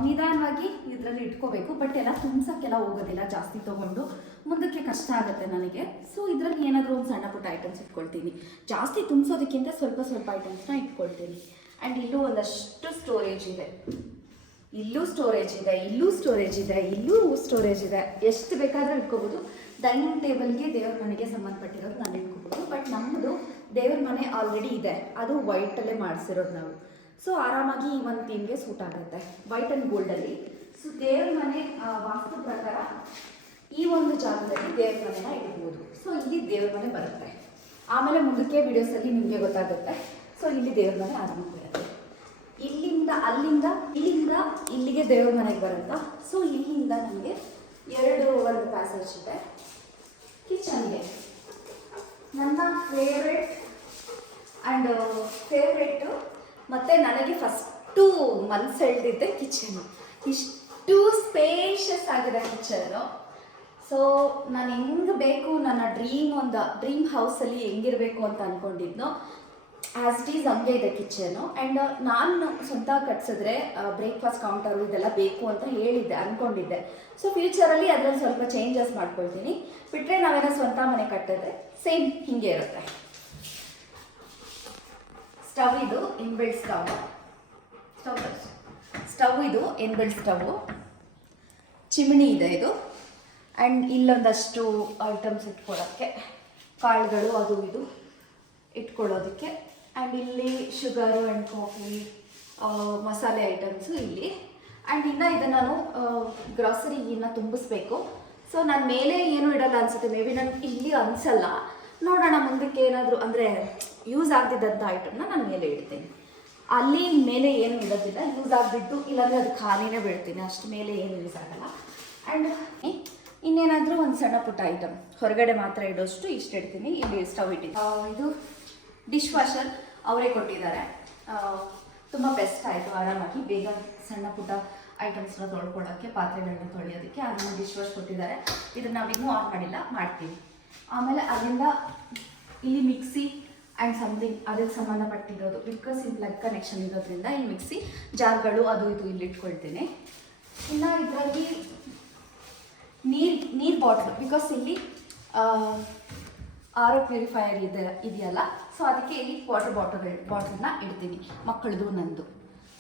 ನಿಧಾನವಾಗಿ ಇದರಲ್ಲಿ ಇಟ್ಕೋಬೇಕು. ಬಟ್ ಎಲ್ಲ ತುಂಬ್ಸೋಕ್ಕೆಲ್ಲ ಹೋಗೋದಿಲ್ಲ, ಜಾಸ್ತಿ ತೊಗೊಂಡು ಮುಂದಕ್ಕೆ ಕಷ್ಟ ಆಗುತ್ತೆ ನನಗೆ. ಸೊ ಇದರಲ್ಲಿ ಏನಾದರೂ ಒಂದು ಸಣ್ಣ ಪುಟ್ಟ ಐಟಮ್ಸ್ ಇಟ್ಕೊಳ್ತೀನಿ. ಜಾಸ್ತಿ ತುಂಬಿಸೋದಕ್ಕಿಂತ ಸ್ವಲ್ಪ ಸ್ವಲ್ಪ ಐಟಮ್ಸ್ನ ಇಟ್ಕೊಳ್ತೀನಿ. ಆ್ಯಂಡ್ ಇಲ್ಲೂ ಒಂದಷ್ಟು ಸ್ಟೋರೇಜ್ ಇದೆ, ಇಲ್ಲೂ ಸ್ಟೋರೇಜ್ ಇದೆ, ಇಲ್ಲೂ ಸ್ಟೋರೇಜ್ ಇದೆ, ಇಲ್ಲೂ ಸ್ಟೋರೇಜ್ ಇದೆ. ಎಷ್ಟು ಬೇಕಾದರೂ ಇಟ್ಕೋಬೋದು. ಡೈನಿಂಗ್ ಟೇಬಲ್ಗೆ ದೇವ್ರ ಮನೆಗೆ ಸಂಬಂಧಪಟ್ಟಿರೋದು ನಾನು ಇಟ್ಕೋಬೋದು. ಬಟ್ ನಮ್ಮದು ದೇವ್ರ ಮನೆ ಆಲ್ರೆಡಿ ಇದೆ, ಅದು ವೈಟಲ್ಲೇ ಮಾಡಿಸಿರೋದು ನಾವು. ಸೊ ಆರಾಮಾಗಿ ಈ ಒಂದು ಥೀಮ್ಗೆ ಸೂಟ್ ಆಗುತ್ತೆ, ವೈಟ್ ಆ್ಯಂಡ್ ಗೋಲ್ಡಲ್ಲಿ. ಸೊ ದೇವ್ರ ಮನೆ ವಾಸ್ತು ಪ್ರಕಾರ ಈ ಒಂದು ಜಾಗದಲ್ಲಿ ದೇವ್ರ ಮನೆನ ಇಡ್ಬೋದು. ಸೊ ಇಲ್ಲಿ ದೇವ್ರ ಮನೆ ಬರುತ್ತೆ. ಆಮೇಲೆ ಮುಂದಕ್ಕೆ ವಿಡಿಯೋಸಲ್ಲಿ ನಿಮಗೆ ಗೊತ್ತಾಗುತ್ತೆ. ಸೊ ಇಲ್ಲಿ ದೇವ್ರ ಮನೆ ಆರಾಮಾಗಿ ಬರುತ್ತೆ. ಇಲ್ಲಿಂದ ಇಲ್ಲಿಗೆ ದೇವ್ರ ಮನೆಗೆ ಬರುತ್ತಾ. ಸೊ ಇಲ್ಲಿಂದ ನಮಗೆ ಒಂದು ಪ್ಯಾಸೇಜ್ ಇದೆ ಕಿಚನ್ಗೆ. ನನ್ನ ಫೇವ್ರೇಟು ಮತ್ತು ನನಗೆ ಫಸ್ಟು ಮನ್ಸು ಎಳ್ದಿದ್ದೆ ಕಿಚನು. ಇಷ್ಟು ಸ್ಪೇಷಿಯಸ್ ಆಗಿದೆ ಕಿಚನು. ಸೊ ನಾನು ಹೆಂಗೆ ಬೇಕು, ನನ್ನ ಡ್ರೀಮ್ ಹೌಸಲ್ಲಿ ಹೆಂಗಿರಬೇಕು ಅಂತ ಅಂದ್ಕೊಂಡಿದ್ನೋ ಆ್ಯಸ್ ಇಟ್ ಈಸ್ ಹಂಗೆ ಇದೆ ಕಿಚನು. ಆ್ಯಂಡ್ ನಾನು ಸ್ವಂತ ಕಟ್ಸಿದ್ರೆ ಬ್ರೇಕ್ಫಾಸ್ಟ್ ಕೌಂಟರು ಇದೆಲ್ಲ ಬೇಕು ಅಂತ ಅಂದ್ಕೊಂಡಿದ್ದೆ. ಸೊ ಫ್ಯೂಚರಲ್ಲಿ ಅದರಲ್ಲಿ ಸ್ವಲ್ಪ ಚೇಂಜಸ್ ಮಾಡ್ಕೊಳ್ತೀನಿ. ಬಿಟ್ಟರೆ ನಾವೇನೋ ಸ್ವಂತ ಮನೆ ಕಟ್ಟಿದ್ರೆ ಸೇಮ್ ಹೀಗೆ ಇರುತ್ತೆ. ಸ್ಟವ್ ಇದು ಇನ್ಬಿಲ್ಟ್ ಸ್ಟವ್ ಇದು ಇನ್ಬಿಲ್ಟ್ ಸ್ಟವ್ವು. ಚಿಮಣಿ ಇದೆ ಇದು. ಆ್ಯಂಡ್ ಇಲ್ಲೊಂದಷ್ಟು ಐಟಮ್ಸ್ ಇಟ್ಕೊಳ್ಳೋಕ್ಕೆ, ಕಾಳುಗಳು ಅದು ಇದು ಇಟ್ಕೊಳ್ಳೋದಕ್ಕೆ. ಆ್ಯಂಡ್ ಇಲ್ಲಿ ಶುಗರು ಆ್ಯಂಡ್ ಕಾಫಿ, ಮಸಾಲೆ ಐಟಮ್ಸು ಇಲ್ಲಿ. ಆ್ಯಂಡ್ ಇನ್ನು ಇದನ್ನು ನಾನು ಗ್ರಾಸರಿ ಇನ್ನು ತುಂಬಿಸ್ಬೇಕು. ಸೊ ನಾನು ಮೇಲೆ ಏನೂ ಇಡಲ್ಲ ಅನಿಸುತ್ತೆ, ಮೇ ಬಿ ನಾನು ಇಲ್ಲಿ ಅನಿಸಲ್ಲ. ನೋಡೋಣ ಮುಂದಕ್ಕೆ ಏನಾದರೂ ಅಂದರೆ ಯೂಸ್ ಆಗದಿದ್ದಂಥ ಐಟಮ್ನ ನಾನು ಮೇಲೆ ಇಡ್ತೀನಿ. ಅಲ್ಲಿ ಮೇಲೆ ಏನು ಇಡೋದಿಲ್ಲ, ಯೂಸ್ ಆಗಿದ್ದು ಇಲ್ಲಾಂದರೆ ಅದು ಖಾಲಿನೇ ಬಿಡ್ತೀನಿ, ಅಷ್ಟು ಮೇಲೆ ಏನು ಯೂಸ್ ಆಗಲ್ಲ. ಆ್ಯಂಡ್ ಇನ್ನೇನಾದರೂ ಒಂದು ಸಣ್ಣ ಪುಟ್ಟ ಐಟಮ್ ಹೊರಗಡೆ ಮಾತ್ರ ಇಡೋಷ್ಟು ಇಷ್ಟು ಇಡ್ತೀನಿ. ಇಲ್ಲಿ ಸ್ಟವ್ ಇಟ್ಟಿದ್ದೀನಿ. ಇದು ಡಿಶ್ ವಾಷರ್ ಅವರೇ ಕೊಟ್ಟಿದ್ದಾರೆ, ತುಂಬ ಬೆಸ್ಟ್ ಆಯಿತು. ಆರಾಮಾಗಿ ಬೇಗ ಸಣ್ಣ ಪುಟ್ಟ ಐಟಮ್ಸ್ನ ತೊಳ್ಕೊಳ್ಳೋಕ್ಕೆ, ಪಾತ್ರೆಗಳನ್ನ ತೊಳೆಯೋದಕ್ಕೆ ಅದನ್ನು ಡಿಶ್ ವಾಶ್ ಕೊಟ್ಟಿದ್ದಾರೆ. ಇದನ್ನು ನಾವಿನ್ನೂ ಆನ್ ಮಾಡಿಲ್ಲ, ಮಾಡ್ತೀವಿ. ಆಮೇಲೆ ಅಲ್ಲಿಂದ ಇಲ್ಲಿ ಮಿಕ್ಸಿ ಆ್ಯಂಡ್ ಸಮಥಿಂಗ್ ಅದಕ್ಕೆ ಸಂಬಂಧಪಟ್ಟಿರೋದು, ಬಿಕಾಸ್ ಇಲ್ಲಿ ಪ್ಲಗ್ ಕನೆಕ್ಷನ್ ಇರೋದ್ರಿಂದ ಇಲ್ಲಿ ಮಿಕ್ಸಿ ಜಾರ್ಗಳು ಅದು ಇದು ಇಲ್ಲಿ ಇಟ್ಕೊಳ್ತೀನಿ. ಇನ್ನು ಇದರಲ್ಲಿ ನೀರು ಬಾಟ್ಲು, ಬಿಕಾಸ್ ಇಲ್ಲಿ ಆರ್ ಒ ಪ್ಯೂರಿಫೈಯರ್ ಇದೆಯಲ್ಲ, ಸೊ ಅದಕ್ಕೆ ಇಲ್ಲಿ ವಾಟರ್ ಬಾಟಲ್ನ ಇಡ್ತೀನಿ, ಮಕ್ಕಳದು ನಂದು.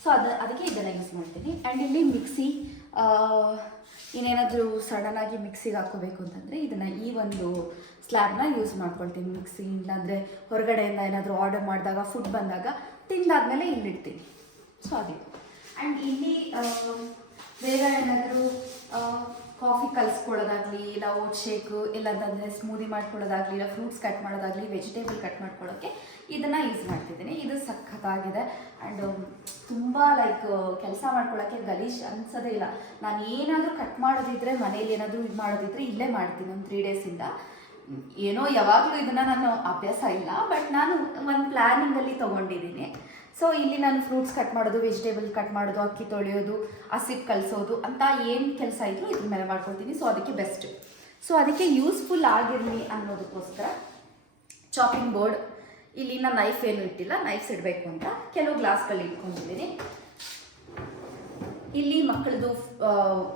ಸೊ ಅದಕ್ಕೆ ಇದನ್ನು ಯೂಸ್ ಮಾಡ್ತೀನಿ. ಆ್ಯಂಡ್ ಇಲ್ಲಿ ಮಿಕ್ಸಿ, ಇನ್ನೇನಾದರೂ ಸಡನ್ನಾಗಿ ಮಿಕ್ಸಿಗೆ ಹಾಕೋಬೇಕು ಅಂತಂದರೆ ಇದನ್ನು ಈ ಒಂದು ಸ್ಲ್ಯಾಬ್ನ ಯೂಸ್ ಮಾಡ್ಕೊಳ್ತೀನಿ ಮಿಕ್ಸಿ. ಇಲ್ಲಾಂದರೆ ಹೊರಗಡೆಯಿಂದ ಏನಾದರೂ ಆರ್ಡರ್ ಮಾಡಿದಾಗ ಫುಡ್ ಬಂದಾಗ ತಿಂದಾದ್ಮೇಲೆ ಇಲ್ಲಿಡ್ತೀನಿ. ಸೊ ಅದೇ. ಆ್ಯಂಡ್ ಇಲ್ಲಿ ಬೇರೆ ಏನಾದರೂ ಕಾಫಿ ಕಲಿಸ್ಕೊಳ್ಳೋದಾಗಲಿ, ಇಲ್ಲ ಓಟ್ ಶೇಕು, ಇಲ್ಲಾಂತಂದರೆ ಸ್ಮೂದಿ ಮಾಡ್ಕೊಳ್ಳೋದಾಗಲಿ, ಇಲ್ಲ ಫ್ರೂಟ್ಸ್ ಕಟ್ ಮಾಡೋದಾಗಲಿ, ವೆಜಿಟೇಬಲ್ ಕಟ್ ಮಾಡ್ಕೊಳ್ಳೋಕ್ಕೆ ಇದನ್ನು ಯೂಸ್ ಮಾಡ್ತಿದ್ದೀನಿ. ಇದು ಸಖತ್ತಾಗಿದೆ. ಆ್ಯಂಡ್ ತುಂಬ ಲೈಕ್ ಕೆಲಸ ಮಾಡ್ಕೊಳ್ಳೋಕ್ಕೆ ಗಲೀಜ್ ಅನ್ಸೋದೇ ಇಲ್ಲ. ನಾನು ಏನಾದರೂ ಕಟ್ ಮಾಡೋದಿದ್ರೆ, ಮನೇಲಿ ಏನಾದರೂ ಇದು ಮಾಡೋದಿದ್ರೆ ಇಲ್ಲೇ ಮಾಡ್ತೀನಿ ಒಂದು 3 ಡೇಸಿಂದ. ಏನೋ ಯಾವಾಗಲೂ ಇದನ್ನು ನಾನು ಅಭ್ಯಾಸ ಇಲ್ಲ, ಬಟ್ ನಾನು ಒಂದು ಪ್ಲ್ಯಾನಿಂಗಲ್ಲಿ ತೊಗೊಂಡಿದ್ದೀನಿ. ಸೊ ಇಲ್ಲಿ ನಾನು ಫ್ರೂಟ್ಸ್ ಕಟ್ ಮಾಡೋದು, ವೆಜಿಟೇಬಲ್ ಕಟ್ ಮಾಡೋದು, ಅಕ್ಕಿ ತೊಳೆಯೋದು, ಹಸಿಟ್ಟು ಕಲಿಸೋದು ಅಂತ ಏನು ಕೆಲಸ ಇದ್ದರೂ ಇದ್ರ ಮೇಲೆ ಮಾಡ್ಕೊಳ್ತೀನಿ. ಸೊ ಅದಕ್ಕೆ ಬೆಸ್ಟ್. ಸೊ ಅದಕ್ಕೆ ಯೂಸ್ಫುಲ್ ಆಗಿರಲಿ ಅನ್ನೋದಕ್ಕೋಸ್ಕರ ಚಾಪಿಂಗ್ ಬೋರ್ಡ್, ಇಲ್ಲಿ ನಾನು ನೈಫ್ ಏನು ಇಟ್ಟಿಲ್ಲ, ನೈಫ್ಸ್ ಇಡಬೇಕು ಅಂತ ಕೆಲವು ಗ್ಲಾಸ್ಗಳು ಇಟ್ಕೊಂಡಿದ್ದೀನಿ. ಇಲ್ಲಿ ಮಕ್ಕಳದು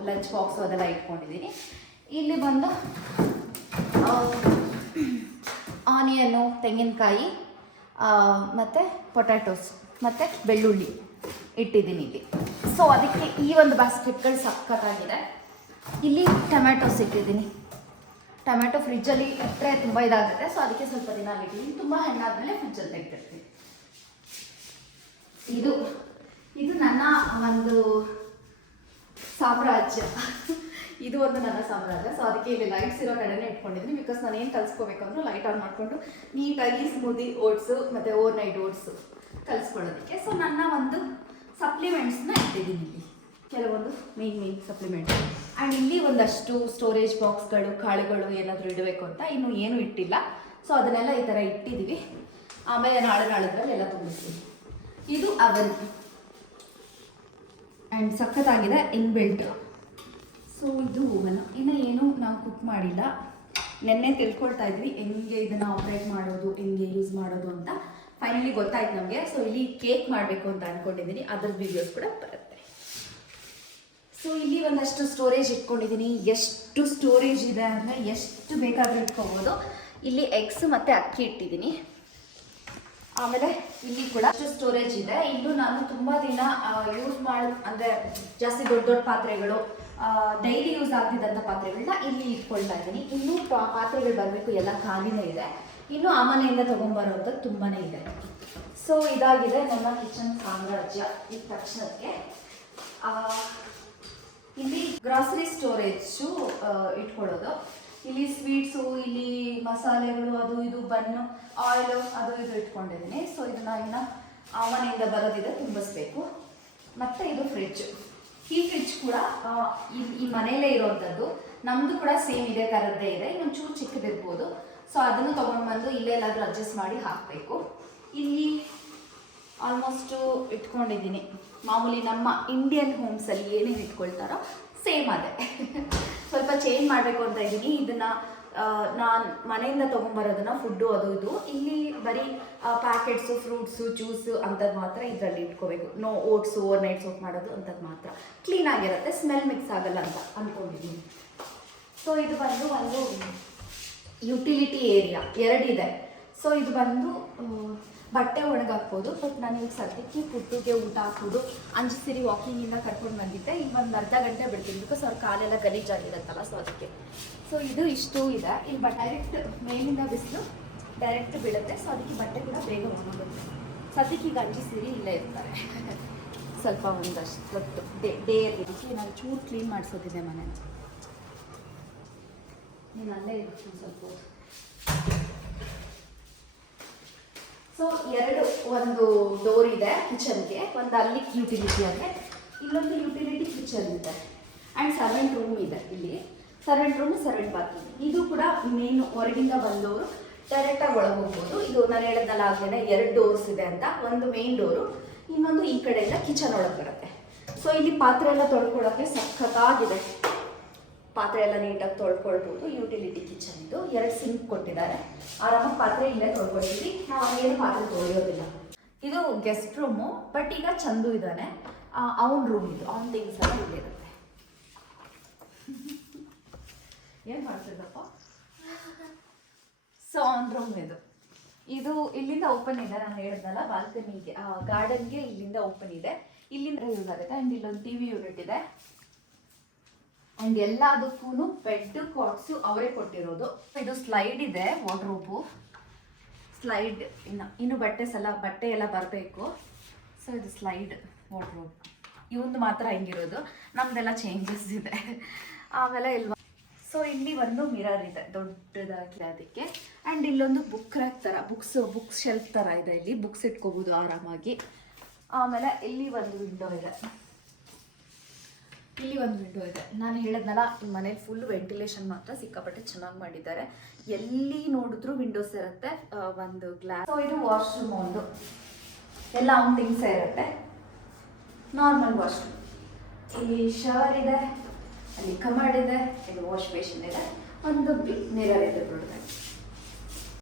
ಲಂಚ್ ಬಾಕ್ಸು ಅದೆಲ್ಲ ಇಟ್ಕೊಂಡಿದ್ದೀನಿ. ಇಲ್ಲಿ ಬಂದು ಆನಿಯನ್ನು, ತೆಂಗಿನಕಾಯಿ ಮತ್ತು ಪೊಟ್ಯಾಟೋಸ್ ಮತ್ತು ಬೆಳ್ಳುಳ್ಳಿ ಇಟ್ಟಿದ್ದೀನಿ ಇಲ್ಲಿ. ಸೊ ಅದಕ್ಕೆ ಈ ಒಂದು ಬಾಸ್ಕೆಟ್ಗಳು ಸಖತ್ತಾಗಿದೆ. ಇಲ್ಲಿ ಟೊಮ್ಯಾಟೋಸ್ ಇಟ್ಟಿದ್ದೀನಿ. ಟೊಮ್ಯಾಟೊ ಫ್ರಿಜ್ಜಲ್ಲಿ ಇಟ್ಟರೆ ತುಂಬ ಇದಾಗುತ್ತೆ, ಸೊ ಅದಕ್ಕೆ ಸ್ವಲ್ಪ ದಿನ ಇಟ್ಟಿದ್ದೀನಿ. ತುಂಬ ಹಣ್ಣಾದ್ಮೇಲೆ ಫ್ರಿಜ್ಜಲ್ಲಿ ತೆಗೆದಿರ್ತೀನಿ. ಇದು ನನ್ನ ಒಂದು ಸಾಮ್ರಾಜ್ಯ. ಇದು ಒಂದು ನನ್ನ ಸಾಮ್ರಾಜ್ಯ. ಸೊ ಅದಕ್ಕೆ ಇಲ್ಲಿ ಲೈಟ್ಸ್ ಇರೋ ಕಡೆನೇ ಇಟ್ಕೊಂಡಿದ್ದೀನಿ, ಬಿಕಾಸ್ ನಾನು ಏನು ಕಲಿಸ್ಕೋಬೇಕಂದ್ರೂ ಲೈಟ್ ಆನ್ ಮಾಡಿಕೊಂಡು ನೀಟಾಗಿ ಸ್ಮೂದಿ ಓಟ್ಸು ಮತ್ತು ಓವರ್ ನೈಟ್ ಓಟ್ಸು ಕಲಿಸ್ಕೊಳ್ಳೋದಕ್ಕೆ. ಸೊ ನನ್ನ ಒಂದು ಸಪ್ಲಿಮೆಂಟ್ಸ್ನ ಇಟ್ಟಿದ್ದೀನಿ ಇಲ್ಲಿ, ಕೆಲವೊಂದು ಮೇನ್ ಸಪ್ಲಿಮೆಂಟ್ಸ್. ಆ್ಯಂಡ್ ಇಲ್ಲಿ ಒಂದಷ್ಟು ಸ್ಟೋರೇಜ್ ಬಾಕ್ಸ್ಗಳು, ಕಾಳುಗಳು ಏನಾದರೂ ಇಡಬೇಕು ಅಂತ ಇನ್ನೂ ಏನೂ ಇಟ್ಟಿಲ್ಲ. ಸೊ ಅದನ್ನೆಲ್ಲ ಈ ಥರ ಇಟ್ಟಿದ್ದೀವಿ. ಆಮೇಲೆ ನಾಳೆದ್ರಲ್ಲಿ ಎಲ್ಲ ತುಂಬಿಸ್ತೀನಿ. ಇದು ಅವನ್ ಆ್ಯಂಡ್ ಸಖತ್ತಾಗಿದೆ, ಇನ್ಬಿಲ್ಟ್. ಸೊ ಇದು ಓವನ್. ಇನ್ನು ಏನು ನಾವು ಕುಕ್ ಮಾಡಿಲ್ಲ, ನೆನ್ನೆ ತಿಳ್ಕೊಳ್ತಾ ಇದ್ವಿ ಹೆಂಗೆ ಇದನ್ನು ಆಪ್ರೇಟ್ ಮಾಡೋದು, ಹೆಂಗೆ ಯೂಸ್ ಮಾಡೋದು ಅಂತ. ಫೈನಲಿ ಗೊತ್ತಾಯ್ತು ನಮಗೆ. ಸೊ ಇಲ್ಲಿ ಕೇಕ್ ಮಾಡಬೇಕು ಅಂತ ಅಂದ್ಕೊಂಡಿದ್ದೀನಿ, ಅದ್ರ ವಿಡಿಯೋಸ್ ಕೂಡ ಬರುತ್ತೆ. ಸೊ ಇಲ್ಲಿ ಒಂದಷ್ಟು ಸ್ಟೋರೇಜ್ ಇಟ್ಕೊಂಡಿದ್ದೀನಿ. ಎಷ್ಟು ಸ್ಟೋರೇಜ್ ಇದೆ ಅಂದರೆ ಎಷ್ಟು ಬೇಕಾದರೂ ಇಟ್ಕೋಬೋದು. ಇಲ್ಲಿ ಎಗ್ಸ್ ಮತ್ತು ಅಕ್ಕಿ ಇಟ್ಟಿದ್ದೀನಿ. ಆಮೇಲೆ ಇಲ್ಲಿ ಕೂಡ ಅಷ್ಟು ಸ್ಟೋರೇಜ್ ಇದೆ. ಇಲ್ಲೂ ನಾನು ತುಂಬ ದಿನ ಯೂಸ್ ಅಂದರೆ ಜಾಸ್ತಿ ದೊಡ್ಡ ಪಾತ್ರೆಗಳು, ಡೈಲಿ ಯೂಸ್ ಆಗ್ತಿದ್ದಂಥ ಪಾತ್ರೆಗಳನ್ನ ಇಲ್ಲಿ ಇಟ್ಕೊಳ್ತಾ ಇದ್ದೀನಿ. ಇನ್ನೂ ಪಾತ್ರೆಗಳು ಬರಬೇಕು, ಎಲ್ಲ ಖಾಲಿನೇ ಇದೆ. ಇನ್ನು ಆ ಮನೆಯಿಂದ ತೊಗೊಂಬರೋಂಥದ್ದು ತುಂಬಾ ಇದೆ. ಸೊ ಇದಾಗಿದೆ ನನ್ನ ಕಿಚನ್ ಸಾಮ್ರಾಜ್ಯ. ಈ ತಕ್ಷಣಕ್ಕೆ ಇಲ್ಲಿ ಗ್ರಾಸರಿ ಸ್ಟೋರೇಜು ಇಟ್ಕೊಳ್ಳೋದು. ಇಲ್ಲಿ ಸ್ವೀಟ್ಸು, ಇಲ್ಲಿ ಮಸಾಲೆಗಳು, ಅದು ಇದು, ಬನ್ನು, ಆಯಿಲು, ಅದು ಇದು ಇಟ್ಕೊಂಡಿದ್ದೀನಿ. ಸೊ ಇದನ್ನು ಇನ್ನು ಆ ಮನೆಯಿಂದ ಬರೋದಿದೆ, ತುಂಬಿಸ್ಬೇಕು. ಮತ್ತು ಇದು ಫ್ರಿಡ್ಜ್. ಈ ಫ್ರಿಡ್ಜ್ ಕೂಡ ಈ ಮನೆಯಲ್ಲೇ ಇರೋವಂಥದ್ದು. ನಮ್ಮದು ಕೂಡ ಸೇಮ್ ಇದೇ ಥರದ್ದೇ ಇದೆ, ಇನ್ನೊಂಚೂರು ಚಿಕ್ಕದಿರ್ಬೋದು. ಸೊ ಅದನ್ನು ತೊಗೊಂಡು ಬಂದು ಇಲ್ಲೇ ಎಲ್ಲಾದರೂ ಅಡ್ಜಸ್ಟ್ ಮಾಡಿ ಹಾಕಬೇಕು. ಇಲ್ಲಿ ಆಲ್ಮೋಸ್ಟು ಇಟ್ಕೊಂಡಿದ್ದೀನಿ. ಮಾಮೂಲಿ ನಮ್ಮ ಇಂಡಿಯನ್ ಹೋಮ್ಸಲ್ಲಿ ಏನೇನು ಇಟ್ಕೊಳ್ತಾರೋ ಸೇಮ್ ಅದೇ. ಸ್ವಲ್ಪ ಚೇಂಜ್ ಮಾಡಬೇಕು ಅಂತ ಇದ್ದೀನಿ. ಇದನ್ನು ನಾನು ಮನೆಯಿಂದ ತೊಗೊಂಬರೋದನ್ನು ಫುಡ್ಡು ಅದು ಇದು. ಇಲ್ಲಿ ಬರೀ ಪ್ಯಾಕೆಟ್ಸು, ಫ್ರೂಟ್ಸು, ಜ್ಯೂಸು ಅಂಥದ್ದು ಮಾತ್ರ ಇದರಲ್ಲಿ ಇಟ್ಕೋಬೇಕು. ಓಟ್ಸು, ಓವರ್ ನೈಟ್ ಸೋಪ್ ಮಾಡೋದು ಅಂಥದ್ದು ಮಾತ್ರ. ಕ್ಲೀನಾಗಿರುತ್ತೆ, ಸ್ಮೆಲ್ ಮಿಕ್ಸ್ ಆಗಲ್ಲ ಅಂತ ಅಂದ್ಕೊಂಡಿದ್ದೀನಿ. ಸೊ ಇದು ಬಂದು ಒಂದು ಯುಟಿಲಿಟಿ ಏರಿಯಾ 2 ಇದೆ. ಸೊ ಇದು ಬಂದು ಬಟ್ಟೆ ಒಣಗಾಕ್ಬೋದು. ಬಟ್ ನಾನು ಈಗ ಸದ್ಯಕ್ಕೆ ಪುಟ್ಟಿಗೆ ಊಟ ಹಾಕೋದು, ಅಂಜಿಸಿರಿ ವಾಕಿಂಗಿಂದ ಕರ್ಕೊಂಡು ಬಂದಿದ್ದೆ. ಈಗ ಒಂದು ಅರ್ಧ ಗಂಟೆ ಬಿಡ್ತೀನಿ, ಬಿಕಾಸ್ ಅವ್ರ ಕಾಲೆಲ್ಲ ಗಲೀಜಾಗಿರುತ್ತಲ್ಲ. ಸೊ ಅದಕ್ಕೆ. ಸೊ ಇದು ಇಷ್ಟು ಇದೆ. ಇಲ್ಲಿ ಡೈರೆಕ್ಟ್ ಮೇಲಿಂದ ಬಿಸಿಲು ಡೈರೆಕ್ಟ್ ಬೀಳುತ್ತೆ. ಸೊ ಅದಕ್ಕೆ ಬಟ್ಟೆ ಕೂಡ ಬೇಗ ಒಣಗುತ್ತೆ. ಸದ್ಯಕ್ಕೆ ಈಗ ಅಂಜಿಸಿರಿ ಇಲ್ಲೇ ಇರ್ತಾರೆ. ಸ್ವಲ್ಪ ಒಂದಷ್ಟು ಹೊತ್ತು ಡೇಯಲ್ಲಿ ನಾನು ಚೂರು ಕ್ಲೀನ್ ಮಾಡಿಸೋದಿದೆ ಮನೇನ. ನೀನು ಅಲ್ಲೇ ಇರ್ತೀನಿ ಸ್ವಲ್ಪ. ಸೊ ಒಂದು ಡೋರ್ ಇದೆ ಕಿಚನ್ಗೆ, ಒಂದು ಅಲ್ಲಿ ಯುಟಿಲಿಟಿ ಅಂದರೆ, ಇಲ್ಲೊಂದು ಯುಟಿಲಿಟಿ ಕಿಚನ್ ಇದೆ. ಆ್ಯಂಡ್ ಸರ್ವೆಂಟ್ ರೂಮ್ ಇದೆ. ಇಲ್ಲಿ ಸರ್ವೆಂಟ್ ರೂಮ್, ಸರ್ವೆಂಟ್ ಬಾತ್ರೂಮ್. ಇದು ಕೂಡ ಮೇನ್ ಹೊರಗಿಂದ ಬಂದವರು ಡೈರೆಕ್ಟಾಗಿ ಒಳಗೆ ಹೋಗ್ಬೋದು. ಇದು ನಾನು ಹೇಳಿದ್ನಲ್ಲ ಆಗಲೇ 2 ಡೋರ್ಸ್ ಇದೆ ಅಂತ. ಒಂದು ಮೇನ್ ಡೋರು, ಇನ್ನೊಂದು ಈ ಕಡೆಯಿಂದ ಕಿಚನ್ ಒಳಗೆ ಬರುತ್ತೆ. ಸೊ ಇಲ್ಲಿ ಪಾತ್ರೆ ಎಲ್ಲ ತೊಳ್ಕೊಳ್ಳೋಕ್ಕೆ ಸಖತ್ತಾಗಿದೆ. ಪಾತ್ರೆ ಎಲ್ಲ ನೀಟಾಗಿ ತೊಳ್ಕೊಳ್ಬೋದು. ಯುಟಿಲಿಟಿ ಕಿಚನ್ ಇದು. 2 ಸಿಂಕ್ ಕೊಟ್ಟಿದ್ದಾರೆ. ಆರಾಮಾಗಿ ಪಾತ್ರೆ ಇಲ್ಲೇ ತೊಳ್ಕೊಳ್ತೀವಿ. ನಾವು ಹಂಗೇನು ಪಾತ್ರೆ ತೊಳೆಯೋದಿಲ್ಲ. ಇದು ಗೆಸ್ಟ್ ರೂಮು. ಬಟ್ ಈಗ ಚಂದು ಇದ್ದಾನೆ, ಅವನ ರೂಮ್ ಇದು. ಅವನ ಥಿಂಗ್ಸ್ ಎಲ್ಲ ಇಲ್ಲಿರುತ್ತೆ. ಏನು ಮಾಡ್ತಿದ್ದಪ್ಪ? ಸೊ ಅವನ ರೂಮ್ ಇದು. ಇದು ಇಲ್ಲಿಂದ ಓಪನ್ ಇದೆ. ನಾನು ಹೇಳಿದ್ನಲ್ಲ, ಬಾಲ್ಕನಿಗೆ, ಗಾರ್ಡನ್ಗೆ ಇಲ್ಲಿಂದ ಓಪನ್ ಇದೆ. ಇಲ್ಲಿಂದ ಯೂಸ್ ಆಗುತ್ತೆ. ಆ್ಯಂಡ್ ಇಲ್ಲೊಂದು TV ಯೂನಿಟ್ ಇದೆ. ಆ್ಯಂಡ್ ಎಲ್ಲದಕ್ಕೂ ಬೆಡ್ ಕಾಟ್ಸು ಅವರೇ ಕೊಟ್ಟಿರೋದು. ಇದು ಸ್ಲೈಡ್ ಇದೆ, ವಾರ್ಡ್ರೋಬು ಸ್ಲೈಡ್. ಇನ್ನು ಬಟ್ಟೆ ಎಲ್ಲ ಬರಬೇಕು. ಸೊ ಇದು ಸ್ಲೈಡ್ ವಾರ್ಡ್ರೋಬ್. ಇವಂದು ಮಾತ್ರ ಹಿಂಗಿರೋದು, ನಮ್ದೆಲ್ಲ ಚೇಂಜಸ್ ಇದೆ. ಆಮೇಲೆ ಇಲ್ವಾ. ಸೊ ಇಲ್ಲಿ ಒಂದು ಮಿರರ್ ಇದೆ ದೊಡ್ಡದಾಗಿ ಅದಕ್ಕೆ. ಆ್ಯಂಡ್ ಇಲ್ಲೊಂದು ಬುಕ್ ರ್ಯಾಕ್ ಥರ, ಬುಕ್ಸ್ ಶೆಲ್ಫ್ ಥರ ಇದೆ. ಇಲ್ಲಿ ಬುಕ್ಸ್ ಇಟ್ಕೋಬೋದು ಆರಾಮಾಗಿ. ಆಮೇಲೆ ಇಲ್ಲಿ ಒಂದು ವಿಂಡೋ ಇದೆ. ನಾನು ಹೇಳಿದ್ನಲ್ಲ, ಈ ಮನೇಲಿ ಫುಲ್ ವೆಂಟಿಲೇಷನ್ ಮಾತ್ರ ಸಿಕ್ಕಾಪಟ್ಟೆ ಚೆನ್ನಾಗಿ ಮಾಡಿದ್ದಾರೆ. ಎಲ್ಲಿ ನೋಡಿದ್ರು ವಿಂಡೋಸ್ ಇರುತ್ತೆ. ಒಂದು ಗ್ಲಾಸ್. ಸೊ ಇದು ವಾಶ್ರೂಮ್. ಒಂದು ಎಲ್ಲ ಅವನ ಥಿಂಗ್ಸ್ ಇರುತ್ತೆ. Normal washroom. ಇಲ್ಲಿ ಶವರ್ ಇದೆ, ಅಲ್ಲಿ ಕಮರ್ಡ್ ಇದೆ, ಇದು ವಾಶ್ ಬೇಸಿನ್ ಇದೆ, ಒಂದು ಮಿರರ್ ಇದೆ ದೊಡ್ಡದಾಗಿ.